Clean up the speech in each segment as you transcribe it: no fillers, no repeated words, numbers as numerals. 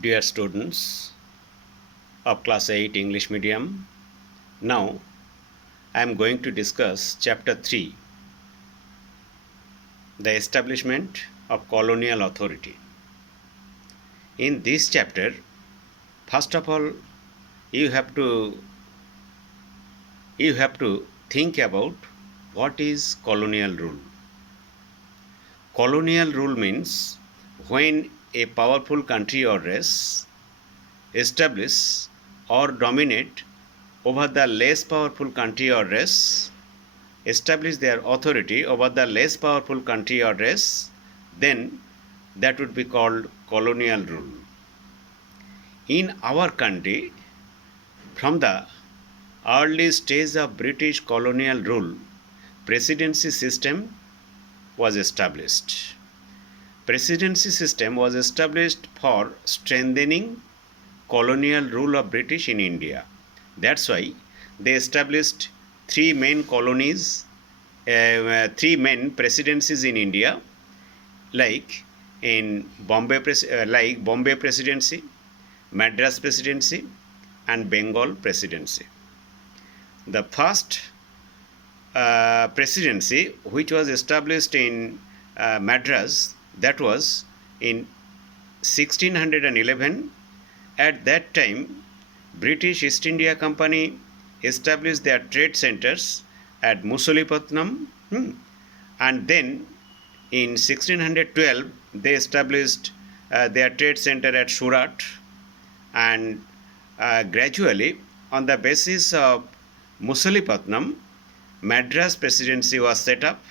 Dear students of class 8 English medium, now I am going to discuss chapter 3, the establishment of colonial authority. In this chapter, first of all, you have to think about what is colonial rule. Colonial rule means when a powerful country or race establish or dominate over the less powerful country or race, establish their authority over the less powerful country or race, then that would be called colonial rule. In our country, from the early stage of British colonial rule, presidency system was established. Presidency system was established for strengthening colonial rule of British in India. That's why they established three main colonies, three main presidencies in India, like Bombay Presidency, Madras Presidency, and Bengal Presidency. The first presidency, which was established in Madras, that was in 1611. At that time, British East India Company established their trade centers at Musulipatnam, and then in 1612 they established their trade center at Surat, and gradually on the basis of Musulipatnam, Madras Presidency was set up,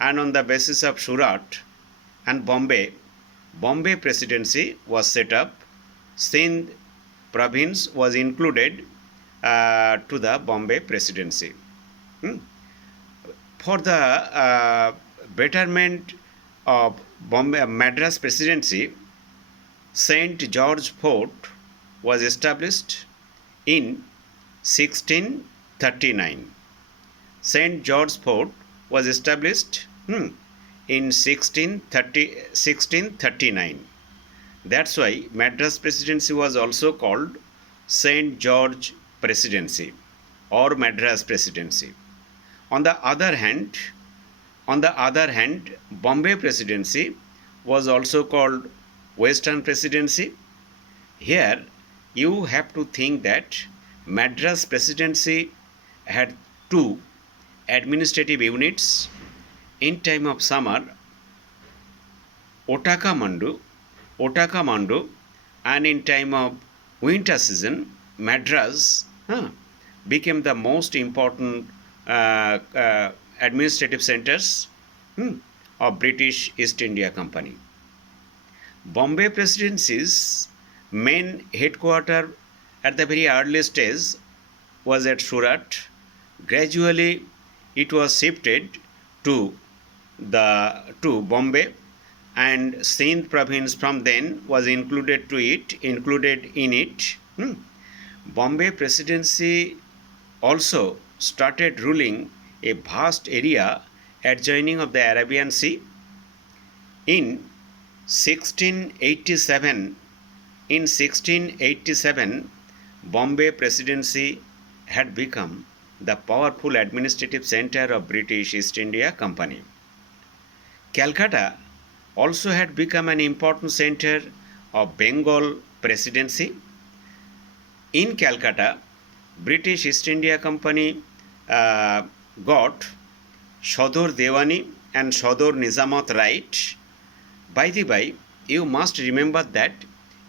and on the basis of Surat and Bombay Presidency was set up. Sindh province was included to the Bombay Presidency. For the betterment of Madras Presidency, St. George Fort was established in 1639. St. George Fort was established in 1639. That's why Madras Presidency was also called St. George Presidency or Madras Presidency. On the other hand, Bombay Presidency was also called Western Presidency. Here, you have to think that Madras Presidency had two administrative units. In time of summer, Ottaka Mandu, and in time of winter season, Madras became the most important administrative centers of British East India Company. Bombay Presidency's main headquarters at the very early stage was at Surat. Gradually, it was shifted to Bombay, and Sindh province from then was included in it. Bombay Presidency also started ruling a vast area adjoining of the Arabian Sea. In 1687, Bombay Presidency had become the powerful administrative center of British East India Company. Calcutta also had become an important center of Bengal Presidency. In Calcutta, British East India Company got Sodor Dewani and Sodor Nizamat right. By the way, you must remember that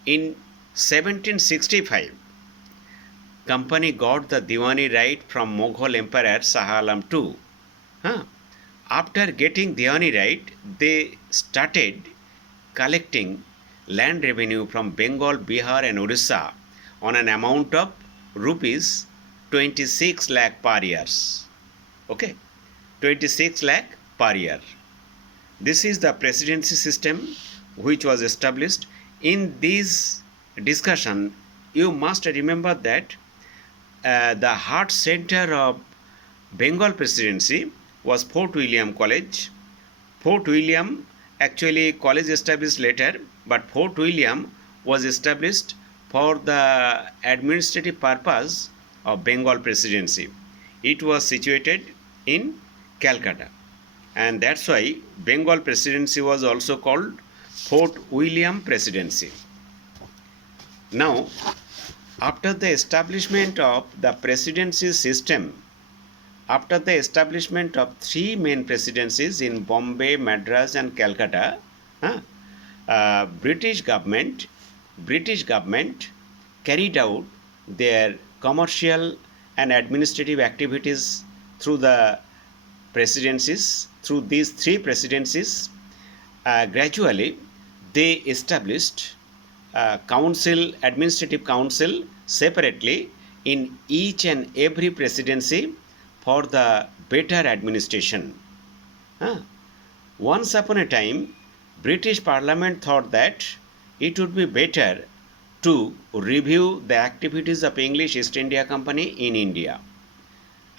in 1765, Company got the Diwani right from Mughal Emperor Shah Alam II. After getting Diwani right, they started collecting land revenue from Bengal, Bihar and Orissa on an amount of rupees 26 lakh per year. Okay, 26 lakh per year. This is the presidency system which was established. In this discussion, you must remember that the heart center of Bengal Presidency was Fort William College. Fort William, actually college established later, but Fort William was established for the administrative purpose of Bengal Presidency. It was situated in Calcutta, and that's why Bengal Presidency was also called Fort William Presidency. Now, after the establishment of the presidency system, after the establishment of three main presidencies in Bombay, Madras, and Calcutta, British government carried out their commercial and administrative activities through the presidencies, through these three presidencies. Gradually, they established administrative council separately in each and every presidency for the better administration. Once upon a time, British Parliament thought that it would be better to review the activities of English East India Company in India,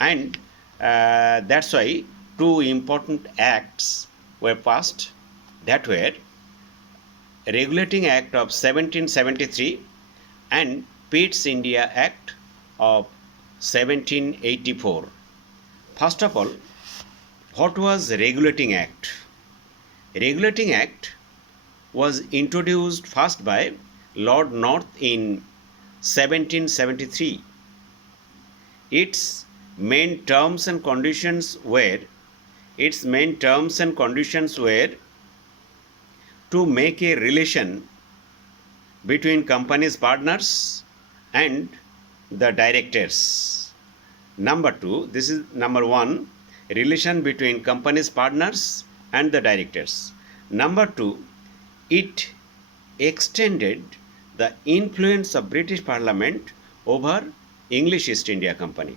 and that's why two important acts were passed, that were Regulating Act of 1773 and Pitt's India Act of 1784. First of all, what was Regulating Act? Regulating Act was introduced first by Lord North in 1773. Its main terms and conditions were to make a relation between company's partners and the directors. Number two, this is number one, relation between company's partners and the directors. Number two, it extended the influence of British Parliament over English East India Company.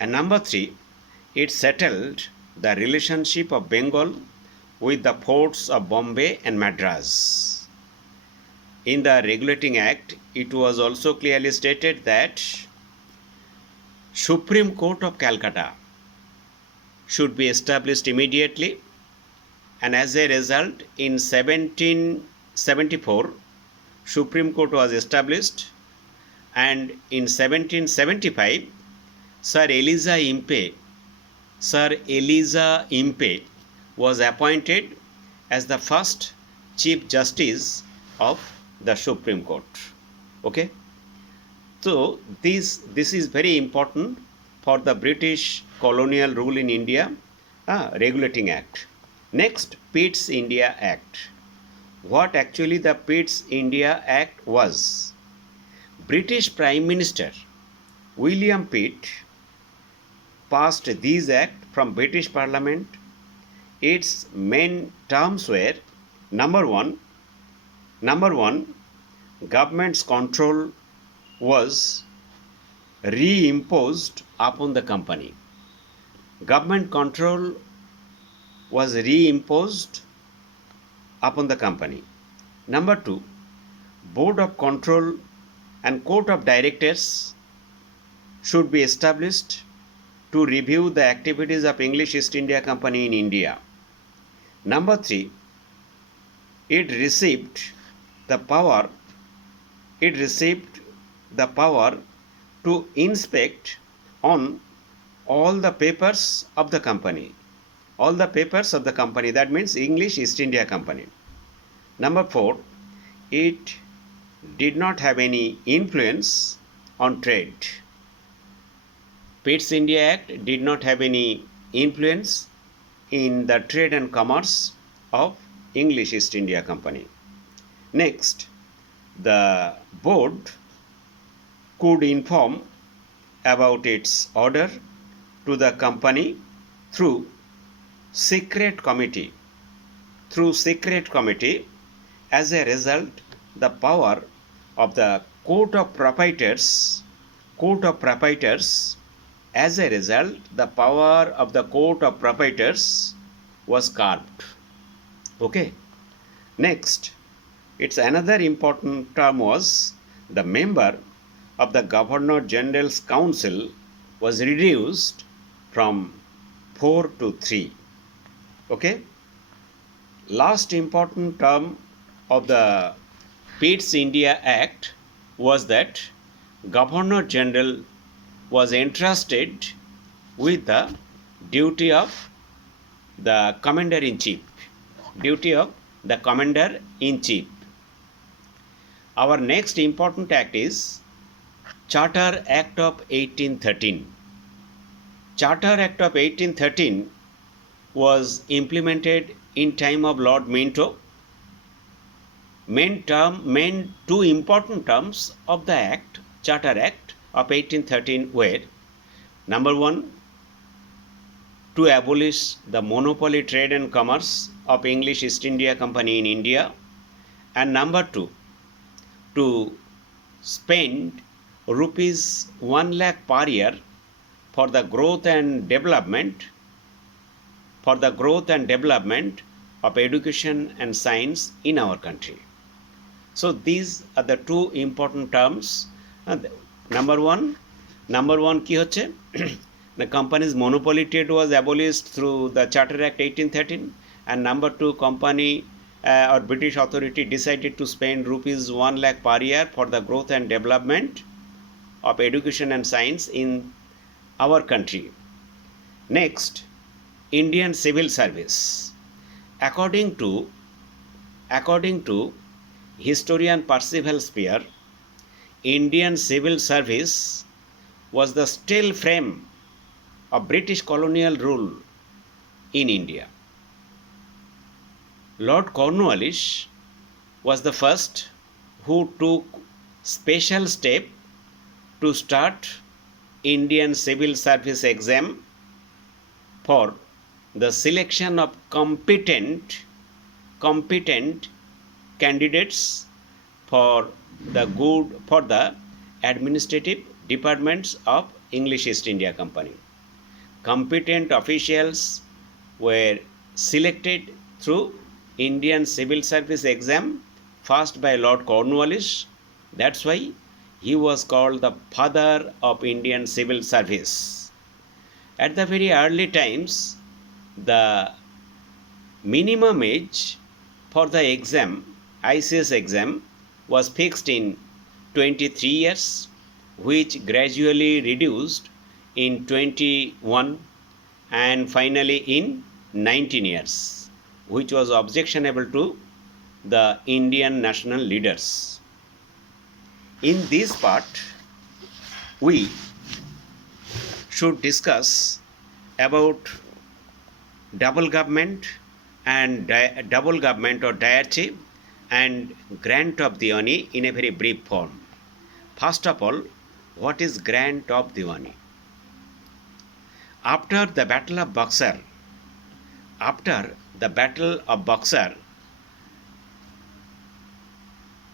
And number three, it settled the relationship of Bengal with the forts of Bombay and Madras. In the Regulating Act, it was also clearly stated that Supreme Court of Calcutta should be established immediately, and as a result, in 1774, Supreme Court was established, and in 1775, Sir Eliza Impey was appointed as the first Chief Justice of the Supreme Court. Okay, so this is very important for the British colonial rule in India. Regulating Act. Next, Pitt's India Act. What actually the Pitt's India Act was? British Prime Minister William Pitt passed this act from British Parliament. Its main terms were number one, government's control was reimposed upon the company. Government control was reimposed upon the company. Number two, Board of Control and Court of Directors should be established to review the activities of English East India Company in India. Number three, it received the power to inspect on all the papers of the company. That means English East India Company. Number four, it did not have any influence on trade. Pitt's India Act did not have any influence in the trade and commerce of English East India Company. Next, the board could inform about its order to the company through secret committee. As a result, the power of the Court of Proprietors was carved. Okay. Next, its another important term was the member of the Governor General's Council was reduced from 4 to 3. Okay. Last important term of the Pitt's India Act was that Governor General was entrusted with the duty of the Commander in Chief. Duty of the Commander in Chief. Our next important act is Charter Act of 1813. Charter Act of 1813 was implemented in time of Lord Minto. Main two important terms of the Act, Charter Act of 1813 were: number one, to abolish the monopoly trade and commerce of English East India Company in India, and number two, to spend rupees 1 lakh per year for the growth and development of education and science in our country. So these are the two important terms. Number one কি হচ্ছে the company's monopoly trade was abolished through the Charter Act 1813, and number two, company or British authority decided to spend rupees 1 lakh per year for the growth and development of education and science in our country. Next, Indian Civil Service. According to historian Percival Spear, Indian Civil Service was the steel frame of British colonial rule in India. Lord Cornwallis was the first who took special step to start Indian Civil Service exam for the selection of competent candidates for the administrative departments of English East India Company. Competent officials were selected through Indian Civil Service exam, first by Lord Cornwallis. That's why he was called the father of Indian Civil Service. At the very early times, the minimum age for the exam, ICS exam, was fixed in 23 years, which gradually reduced in 21 and finally in 19 years, which was objectionable to the Indian national leaders. In this part, we should discuss about double government or diarchy and grant of Diwani in a very brief form. First of all, what is grant of Diwani? After the Battle of Buxar,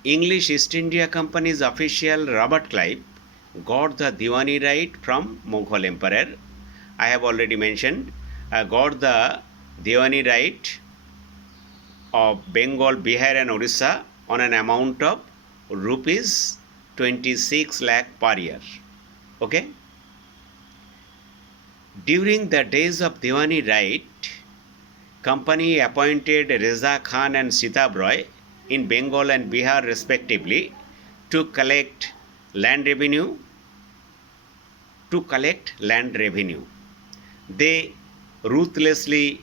English East India Company's official Robert Clive got the Diwani right from Mughal Emperor. I have already mentioned, got the Diwani right of Bengal, Bihar and Orissa on an amount of rupees 26 lakh per year. Okay? During the days of Diwani right, company appointed Reza Khan and Sitab Roy in Bengal and Bihar respectively to collect land revenue. They ruthlessly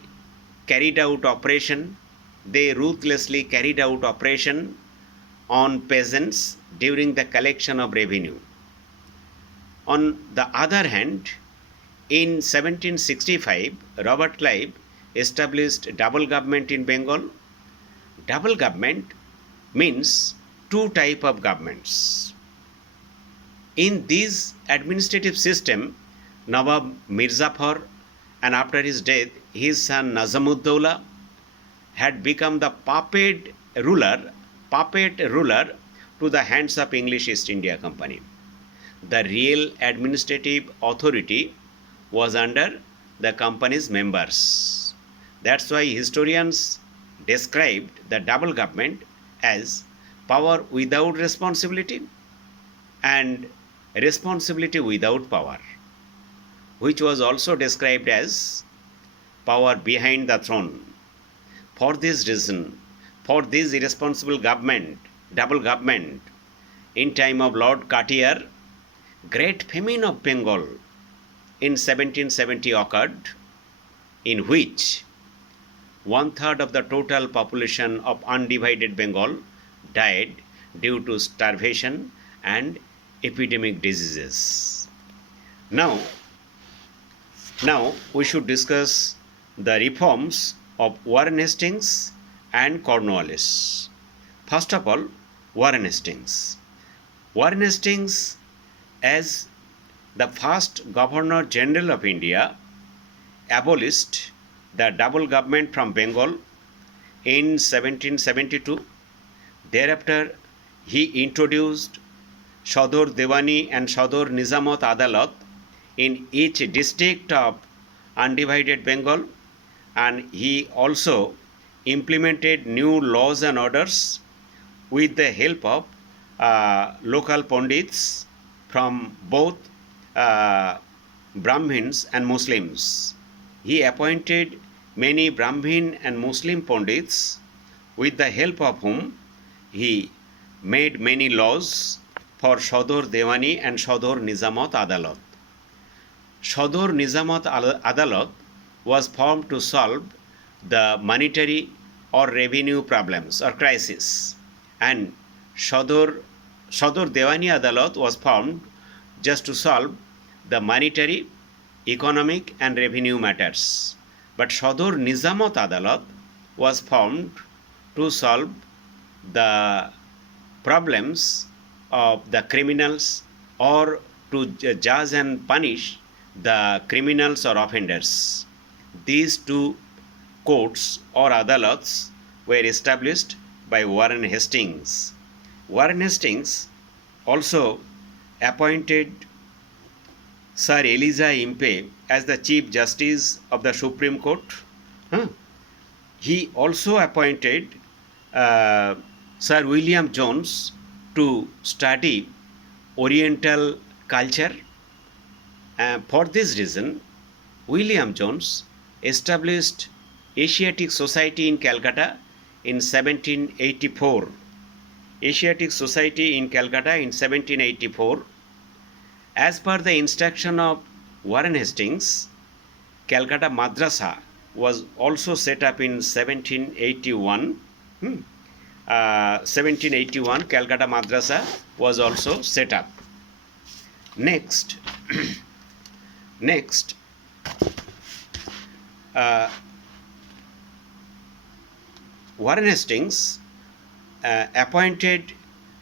carried out operation on peasants during the collection of revenue. On the other hand, in 1765, Robert Clive established double government in Bengal. Double government means two type of governments. In this administrative system, Nawab Mirzapur and after his death, his son Nazamuddaulah had become the puppet ruler to the hands of English East India Company. The real administrative authority was under the company's members. That's why historians described the double government as power without responsibility and responsibility without power, which was also described as power behind the throne. For this reason, for this irresponsible government, double government in time of Lord Cartier, Great Famine of Bengal in 1770 occurred, in which one-third of the total population of undivided Bengal died due to starvation and epidemic diseases. Now we should discuss the reforms of Warren Hastings and Cornwallis. First of all, Warren Hastings. Warren Hastings, as the first Governor General of India, abolished the double government from Bengal in 1772. Thereafter, he introduced Sodor Devani and Sodor Nizamat Adalat in each district of undivided Bengal, and he also implemented new laws and orders with the help of local Pandits from both Brahmins and Muslims. He appointed many Brahmin and Muslim Pandits, with the help of whom he made many laws for Sodor Devani and Sodor Nizamat Adalat. Sodor Nizamat Adalat was formed to solve the monetary or revenue problems or crisis, and Sodor Devani Adalat was formed just to solve the monetary, economic and revenue matters. But Sodor Nizamat Adalat was formed to solve the problems of the criminals or to judge and punish the criminals or offenders. These two courts or adalats were established by Warren Hastings. Warren Hastings also appointed Sir Elijah Impey as the Chief Justice of the Supreme Court. He also appointed Sir William Jones to study Oriental culture. For this reason, William Jones established Asiatic Society in Calcutta in 1784. Asiatic Society in Calcutta in 1784. As per the instruction of Warren Hastings, Calcutta Madrasa was also set up in 1781. 1781 Calcutta Madrasa was also set up. Next, Warren Hastings appointed,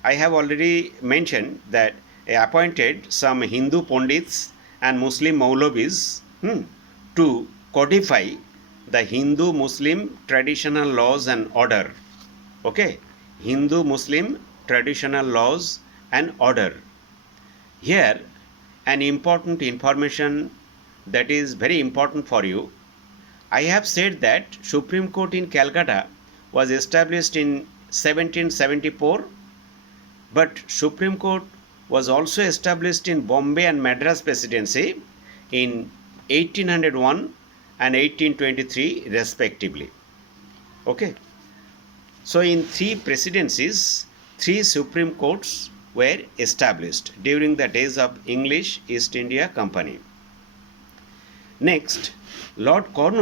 I have already mentioned that appointed some Hindu Pandits and Muslim Maulavis to codify the Hindu-Muslim traditional laws and order. Okay, Hindu-Muslim traditional laws and order. Here, an important information that is very important for you. I have said that Supreme Court in Calcutta was established in 1774, but Supreme Court was also established in Bombay and Madras Presidency in 1801 and 1823 respectively. Okay. So in 3 presidencies, 3 Supreme Courts were established during the days of English East India Company. Next, Lord Cornwallis